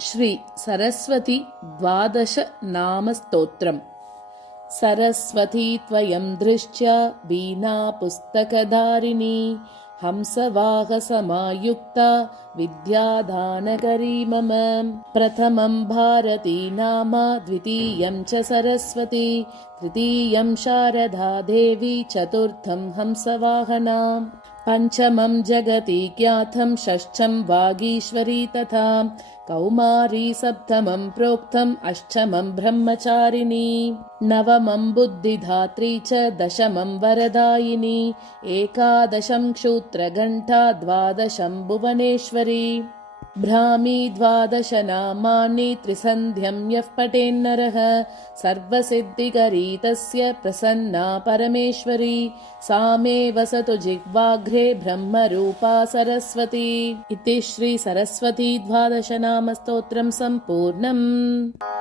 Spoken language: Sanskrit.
श्री सरस्वती द्वादश नामस्तोत्रम्। सरस्वती त्वयं दृष्ट्या वीणा पुस्तकधारिणी, हंसवाहसमायुक्ता विद्यादानकरी मम। प्रथमं भारती नाम, द्वितीयं च सरस्वती, तृतीयं शारदा देवी, चतुर्थं हंसवाहना। पञ्चमं जगति ज्ञातं, षष्ठं वागीश्वरी तथा कौमारी, सप्तमं प्रोक्तम्, अष्टमं ब्रह्मचारिणी, नवमं बुद्धिधात्री च, दशमं वरदायिनी, एकादशं क्षूत्रघण्टा, द्वादशं भुवनेश्वरी। भ्रामी द्वादश नामानि, त्रिसन्ध्यं यः पठेन्नरः, सर्वसिद्धिकरी तस्य प्रसन्ना परमेश्वरी। सा मे वसतु जिह्वाग्रे, ब्रह्मरूपा सरस्वती। इति श्री सरस्वती द्वादश नामस्तोत्रं सम्पूर्णम्।